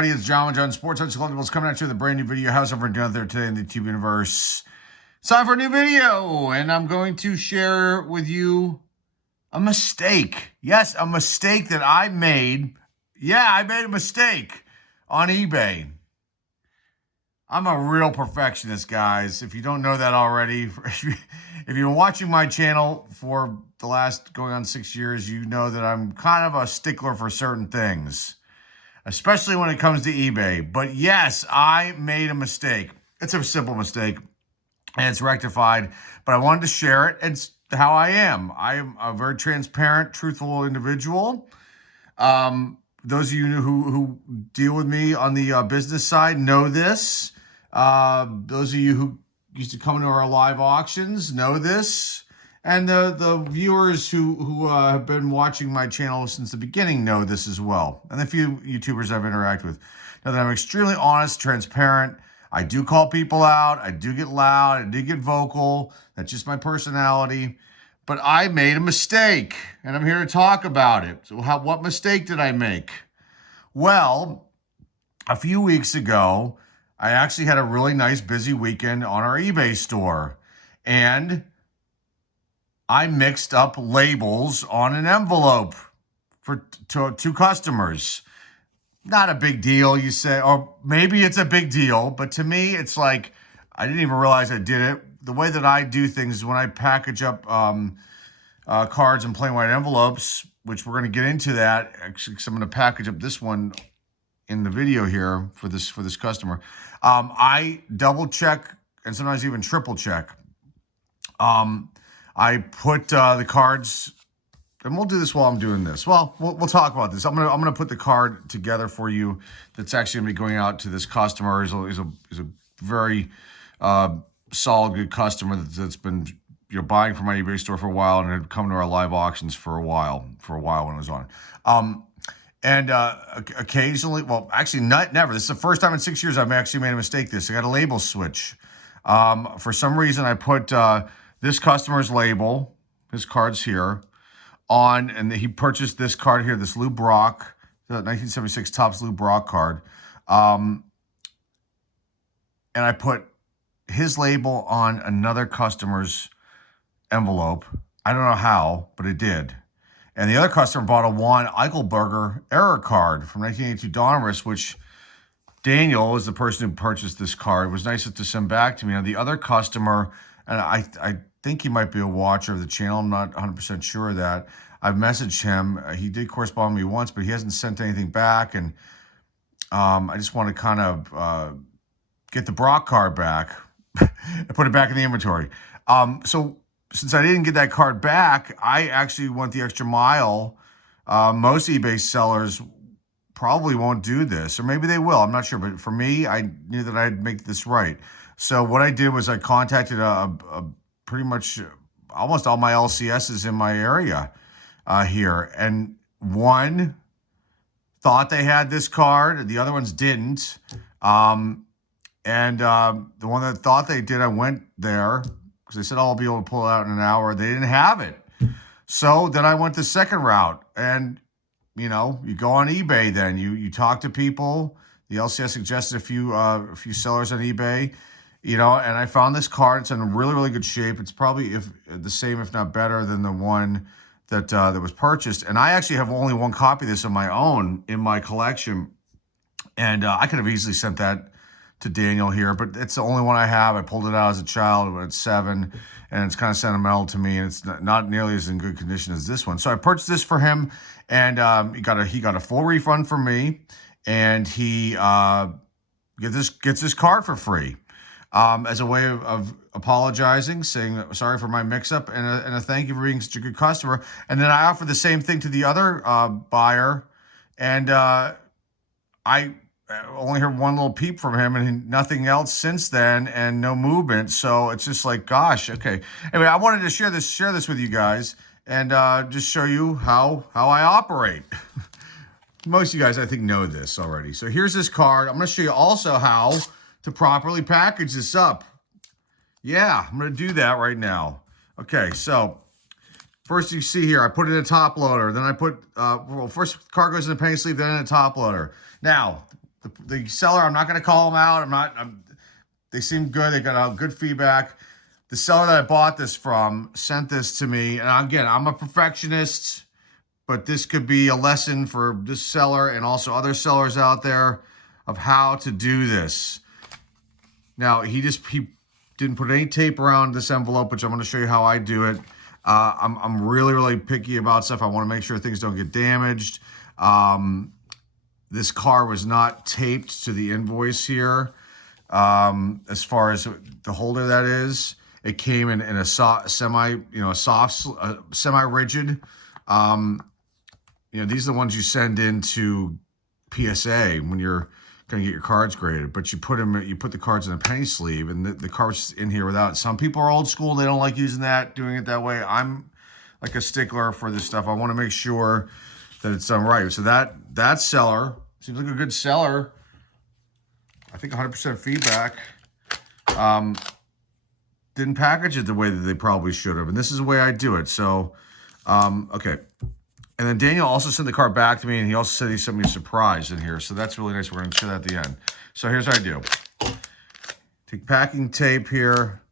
everybody? It's John Sports Hunts Collectibles coming at you with a brand new video. How's everyone doing out there today in the YouTube universe? It's time for a new video, and I'm going to share with you a mistake. Yes, a mistake that I made. Yeah, I made a mistake on eBay. I'm a real perfectionist, guys. If you don't know that already, if you've been watching my channel for the last going on 6 years, you know that I'm kind of a stickler for certain things, especially when it comes to eBay. But yes, I made a mistake. It's a simple mistake, and it's rectified, but I wanted to share it. It's how I am. I am a very transparent, truthful individual. Those of you who deal with me on the business side know this. Those of you who used to come to our live auctions know this. And the viewers who have been watching my channel since the beginning know this as well. And the few YouTubers I've interacted with know that I'm extremely honest, transparent. I do call people out. I do get loud. I do get vocal. That's just my personality. But I made a mistake, and I'm here to talk about it. So what mistake did I make? Well, a few weeks ago, I actually had a really nice busy weekend on our eBay store. And I mixed up labels on an envelope for two customers. Not a big deal, you say, or maybe it's a big deal, but to me, it's like, I didn't even realize I did it. The way that I do things is when I package up cards in plain white envelopes, which we're going to get into that. Actually, I'm going to package up this one in the video here for this customer. I double check and sometimes even triple check. I put the cards, and we'll do this while I'm doing this. Well, we'll talk about this. I'm gonna put the card together for you. That's actually gonna be going out to this customer. He's a very solid, good customer that's been buying from my eBay store for a while and had come to our live auctions for a while when it was on. Occasionally, well, actually never. This is the first time in 6 years I've actually made a mistake. I got a label switch. For some reason, I put this customer's label, his card's here, on, and he purchased this card here, this Lou Brock, the 1976 Topps Lou Brock card. And I put his label on another customer's envelope. I don't know how, but it did. And the other customer bought a Juan Eichelberger error card from 1982 Donruss, which Daniel is the person who purchased this card. It was nice to send back to me. Now, the other customer, and I think he might be a watcher of the channel. I'm not 100% sure of that. I've messaged him. He did correspond with me once, but he hasn't sent anything back. And I just want to kind of get the Brock card back and put it back in the inventory. So since I didn't get that card back, I actually went the extra mile. Most eBay sellers probably won't do this, or maybe they will. I'm not sure. But for me, I knew that I'd make this right. So what I did was I contacted pretty much almost all my LCSs in my area here. And one thought they had this card. The other ones didn't. The one that thought they did, I went there because they said, oh, I'll be able to pull it out in an hour. They didn't have it. So then I went the second route. And, you go on eBay then. You talk to people. The LCS suggested a few sellers on eBay. And I found this card. It's in really, really good shape. It's probably the same, if not better, than the one that was purchased. And I actually have only one copy of this of my own in my collection. And I could have easily sent that to Daniel here, but it's the only one I have. I pulled it out as a child when it's 7, and it's kind of sentimental to me, and it's not nearly as in good condition as this one. So I purchased this for him, and he got a full refund from me, and he gets this card for free. As a way of apologizing, saying sorry for my mix-up, and a thank you for being such a good customer. And then I offered the same thing to the other buyer, and I only heard one little peep from him, and nothing else since then, and no movement. So it's just like, gosh, okay. Anyway, I wanted to share this with you guys, and just show you how I operate. Most of you guys, I think, know this already. So here's this card. I'm going to show you also how to properly package this up. Yeah, I'm going to do that right now. Okay, so first you see here, I put it in a top loader. Then I put, well, first card goes in a penny sleeve, then in a top loader. Now, The seller, I'm not going to call them out. They seem good. They got good feedback. The seller that I bought this from sent this to me. And again, I'm a perfectionist, but this could be a lesson for this seller and also other sellers out there of how to do this. Now, he didn't put any tape around this envelope, which I'm going to show you how I do it. I'm really, really picky about stuff. I want to make sure things don't get damaged. This car was not taped to the invoice here. As far as the holder, that is, it came in a semi-rigid. These are the ones you send into PSA when you're going to get your cards graded. But you put the cards in a penny sleeve, and the card's in here without. Some people are old school; they don't like doing it that way. I'm like a stickler for this stuff. I want to make sure that it's done right. So that seller seems like a good seller. I think 100% feedback. Didn't package it the way that they probably should have. And this is the way I do it. So, okay. And then Daniel also sent the card back to me, and he also said he sent me a surprise in here. So that's really nice. We're going to show that at the end. So here's what I do. Take packing tape here.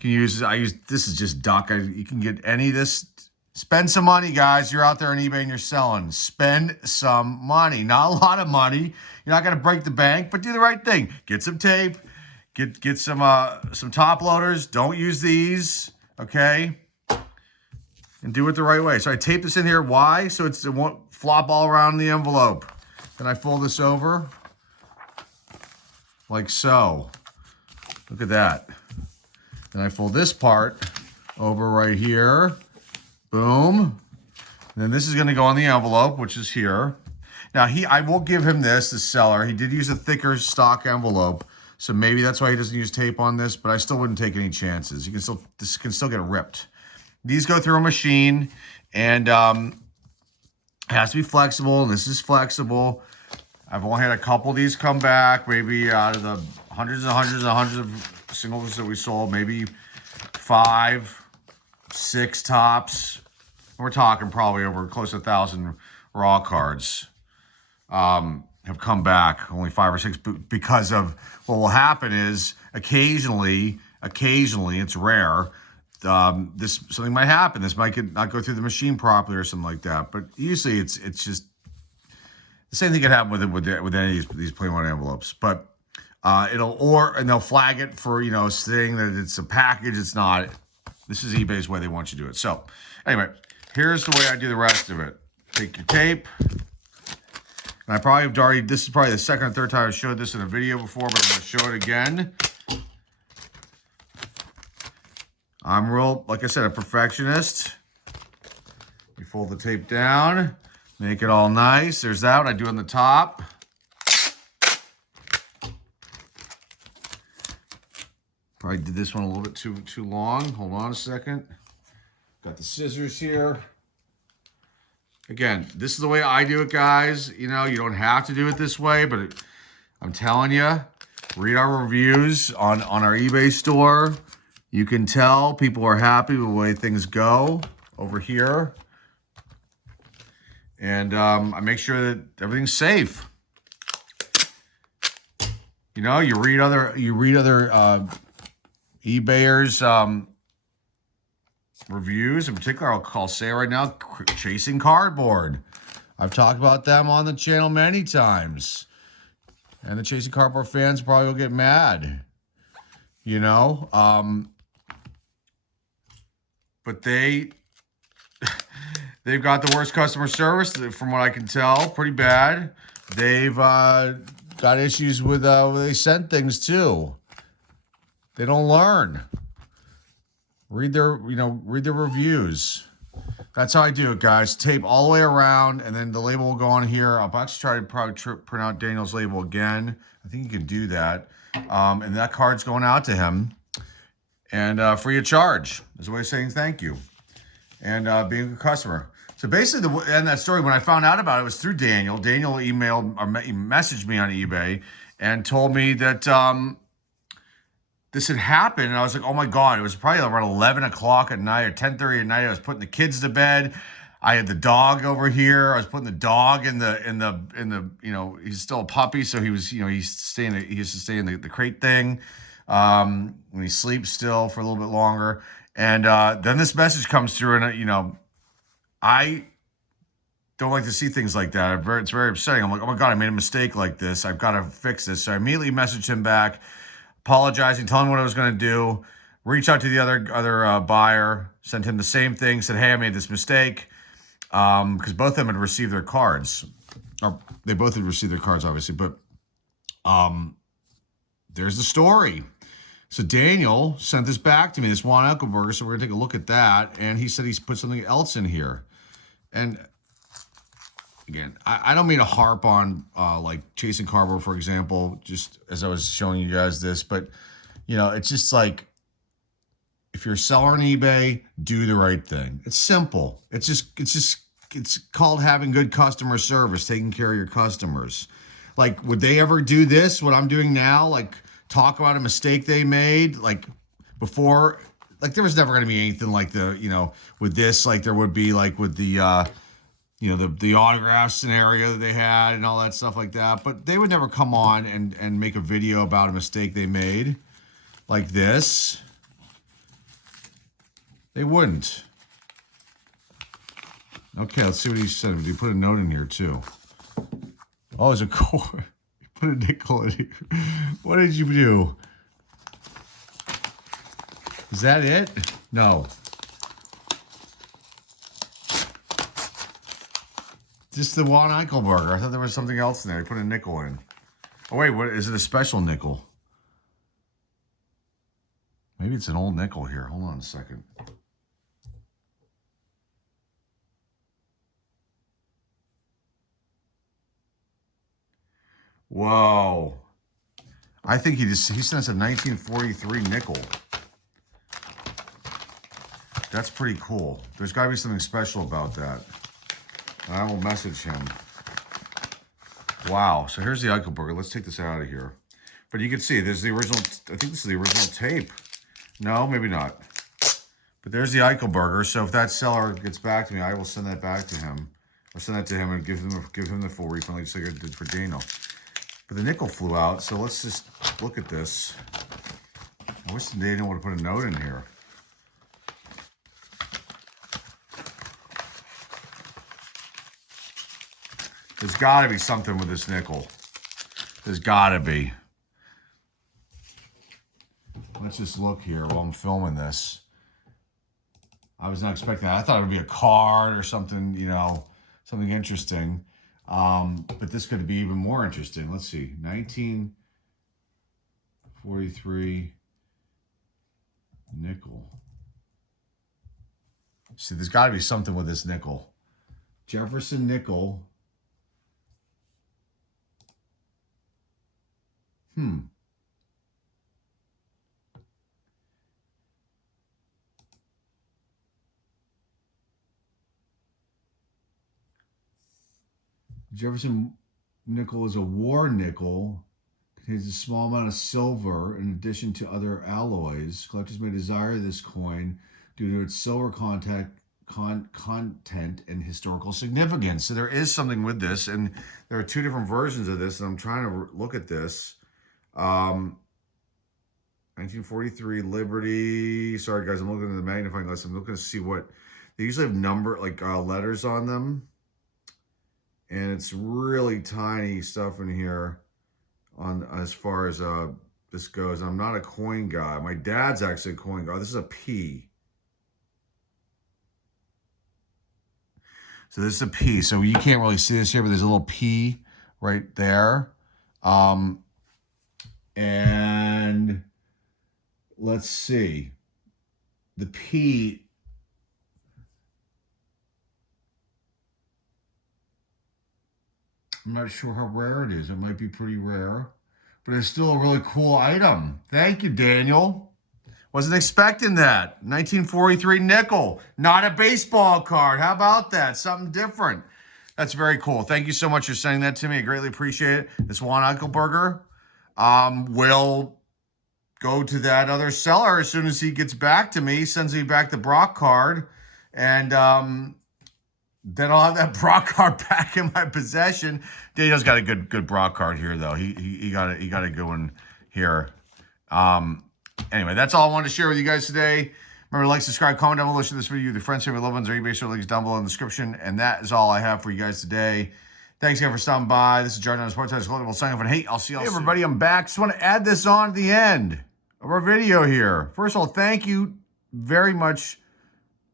You can this is just duck. You can get any of this. Spend some money, guys. You're out there on eBay and you're selling. Spend some money. Not a lot of money. You're not going to break the bank, but do the right thing. Get some tape. Get some top loaders. Don't use these, okay? And do it the right way. So I tape this in here. Why? So it won't flop all around the envelope. Then I fold this over like so. Look at that. Then I fold this part over right here. Boom. And then this is going to go on the envelope, which is here. Now, I will give him the seller. He did use a thicker stock envelope, so maybe that's why he doesn't use tape on this, but I still wouldn't take any chances. This can still get ripped. These go through a machine, and it has to be flexible. This is flexible. I've only had a couple of these come back, maybe out of the hundreds and hundreds and hundreds of singles that we sold, maybe 5, 6 tops. We're talking probably over close to 1,000 raw cards have come back, only 5 or 6, because of what will happen is occasionally, it's rare, something might happen. This might not go through the machine properly or something like that. But usually it's just the same thing can happen with any of these plain white envelopes. But and they'll flag it for saying that it's a package. It's not. This is eBay's way they want you to do it. So anyway, here's the way I do the rest of it. Take your tape. And I probably have already, this is probably the second or third time I've showed this in a video before, but I'm going to show it again. I'm like I said, a perfectionist. You fold the tape down, make it all nice. There's that, what I do on the top. Probably did this one a little bit too long. Hold on a second. Got the scissors here. Again, this is the way I do it, guys. You don't have to do it this way, but I'm telling you, read our reviews on our eBay store. You can tell people are happy with the way things go over here. And I make sure that everything's safe. You read other eBayers reviews. In particular, I'll say right now, Chasing Cardboard. I've talked about them on the channel many times. And the Chasing Cardboard fans probably will get mad. But they've got the worst customer service, from what I can tell. Pretty bad. They've got issues with where they send things to. They don't learn. Read their reviews. That's how I do it, guys. Tape all the way around, and then the label will go on here. I'll actually try to probably print out Daniel's label again. I think you can do that. And that card's going out to him. And free of charge is a way of saying thank you. And being a good customer. So basically, and that story, when I found out about it, was through Daniel. Daniel emailed or messaged me on eBay and told me that this had happened. And I was like, oh my God, it was probably around 11 o'clock at night or 10:30 at night. I was putting the kids to bed. I had the dog over here. I was putting the dog in the he's still a puppy, so he was he used to stay in the crate thing when he sleeps still for a little bit longer. And then this message comes through, and I don't like to see things like that. It's very upsetting. I'm like, oh my God, I made a mistake like this. I've got to fix this. So I immediately messaged him back, apologizing, telling him what I was going to do. Reached out to the other buyer, sent him the same thing, said, hey, I made this mistake. Because both of them had received their cards. Or they both had received their cards, obviously. But there's the story. So Daniel sent this back to me, this Juan Eichelberger. So we're going to take a look at that. And he said he's put something else in here. And again, I don't mean to harp on like Chasing Carbo, for example, just as I was showing you guys this. But, it's just like, if you're a seller on eBay, do the right thing. It's simple. It's called having good customer service, taking care of your customers. Like, would they ever do this, what I'm doing now? Like, talk about a mistake they made? Like, before, like, there was never going to be anything like with this, like there would be like with the, the autograph scenario that they had and all that stuff like that. But they would never come on and make a video about a mistake they made like this. They wouldn't. Okay, let's see what he said. He put a note in here, too. Oh, there's a cord. He put a nickel in here. What did you do? Is that it? No. Just the Juan Eichelberger. I thought there was something else in there. He put a nickel in. Oh, wait, what is it? A special nickel? Maybe it's an old nickel here. Hold on a second. Whoa. I think he sent us a 1943 nickel. That's pretty cool. There's got to be something special about that. I will message him. Wow. So here's the Eichelberger. Let's take this out of here. But you can see there's the original. I think this is the original tape. No, maybe not. But there's the Eichelberger. So if that seller gets back to me, I will send that back to him. I'll send that to him and give him the full refund like I did for Daniel. But the nickel flew out, so let's just look at this. I wish Daniel would have put a note in here. There's got to be something with this nickel. There's got to be. Let's just look here while I'm filming this. I was not expecting that. I thought it would be a card or something, something interesting. But this could be even more interesting. Let's see. 1943 nickel. See, there's got to be something with this nickel. Jefferson nickel. Jefferson nickel is a war nickel. Contains a small amount of silver in addition to other alloys. Collectors may desire this coin due to its silver content and historical significance. So there is something with this, and there are two different versions of this, and I'm trying to look at this. 1943 Liberty. Sorry, guys, I'm looking at the magnifying glass. I'm looking to see what they usually have letters on them. And it's really tiny stuff in here on as far as this goes. I'm not a coin guy. My dad's actually a coin guy. This is a P. So this is a P. So you can't really see this here, but there's a little P right there. And let's see. The P. I'm not sure how rare it is. It might be pretty rare, but it's still a really cool item. Thank you, Daniel. Wasn't expecting that. 1943 nickel, not a baseball card. How about that? Something different. That's very cool. Thank you so much for sending that to me. I greatly appreciate it. This Juan Eichelberger will go to that other seller as soon as he gets back to me, sends me back the Brock card, and then I'll have that Brock card back in my possession. Daniel's got a good Brock card here, though. He got a good one here. Anyway, that's all I wanted to share with you guys today. Remember to like, subscribe, comment down below, share this video with your friends, family, loved ones, or eBay store links down below in the description. And that is all I have for you guys today. Thanks again for stopping by. This is Jordan on Sports Collectible signing off, and hey, I'll see y'all soon. Hey everybody, I'm back. Just want to add this on at the end of our video here. First of all, thank you very much,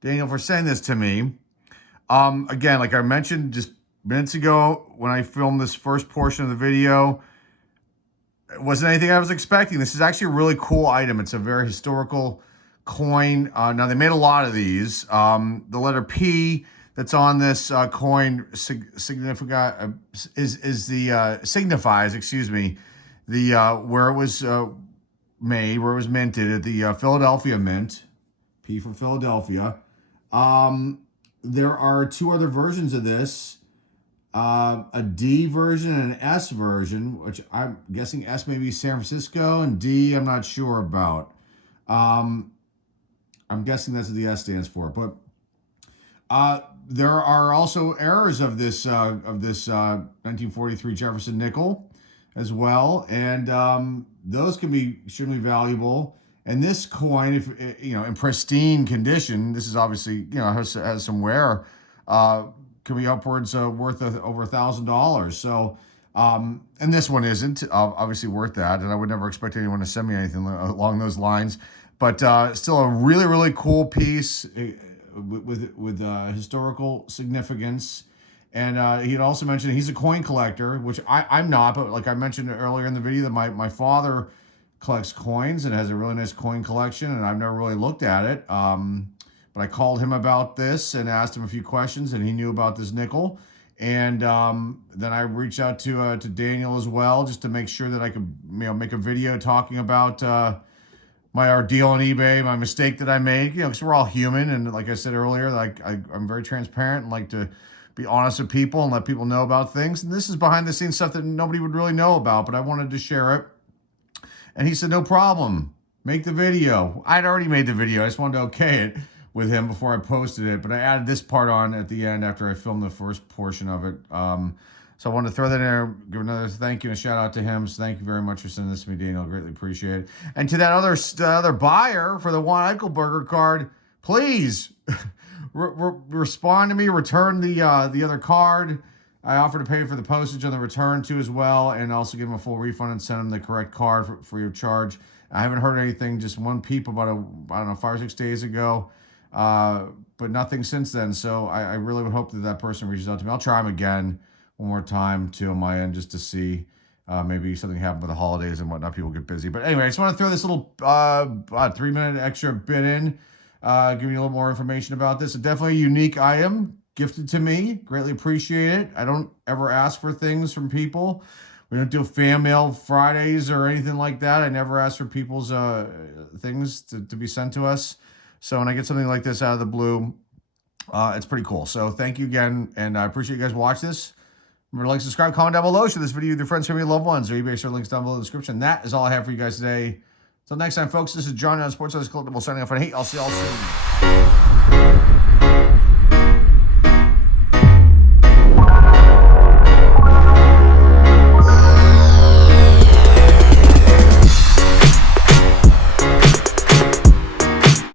Daniel, for sending this to me. Again, like I mentioned just minutes ago when I filmed this first portion of the video, it wasn't anything I was expecting. This is actually a really cool item. It's a very historical coin. Now, they made a lot of these. The letter P that's on this coin signifies, excuse me, the where it was made, where it was minted at the Philadelphia Mint. P for Philadelphia. There are two other versions of this, a D version and an S version, which I'm guessing S may be San Francisco and D I'm not sure about. I'm guessing that's what the S stands for. But there are also errors of this 1943 Jefferson nickel as well, and those can be extremely valuable. And this coin, if in pristine condition, this is obviously has some wear, can be upwards worth over $1,000. So, and this one isn't obviously worth that, and I would never expect anyone to send me anything along those lines. But still, a really cool piece with historical significance. And he had also mentioned he's a coin collector, which I'm not, but like I mentioned earlier in the video, that my father collects coins and has a really nice coin collection, and I've never really looked at it. But I called him about this and asked him a few questions, and he knew about this nickel. And then I reached out to Daniel as well, just to make sure that I could make a video talking about my ordeal on eBay, my mistake that I made. Because we're all human, and like I said earlier, I'm very transparent and like to be honest with people and let people know about things. And this is behind the scenes stuff that nobody would really know about, but I wanted to share it. And he said, no problem, make the video. I'd already made the video. I just wanted to okay it with him before I posted it. But I added this part on at the end after I filmed the first portion of it. So I wanted to throw that in there, give another thank you and a shout out to him. So thank you very much for sending this to me, Daniel. I greatly appreciate it. And to that other buyer for the Juan Eichelberger card, please respond to me, return the other card. I offer to pay for the postage on the return too as well, and also give them a full refund and send them the correct card for free of charge. I haven't heard anything, just one peep about I don't know, 5 or 6 days ago, but nothing since then. So I really would hope that person reaches out to me. I'll try them again one more time too on my end just to see maybe something happened with the holidays and whatnot. People get busy. But anyway, I just want to throw this little 3-minute extra bit in, give you a little more information about this. It's definitely a unique item. Gifted to me, greatly appreciate it. I don't ever ask for things from people. We don't do fan mail Fridays or anything like that. I never ask for people's things to be sent to us. So when I get something like this out of the blue, it's pretty cool. So thank you again, and I appreciate you guys watch this. Remember to like, subscribe, comment down below, share this video with your friends, family, loved ones, or eBay store links down below in the description. That is all I have for you guys today. Until next time, folks, this is John on Sports Collectible signing off, and hey, I'll see y'all soon.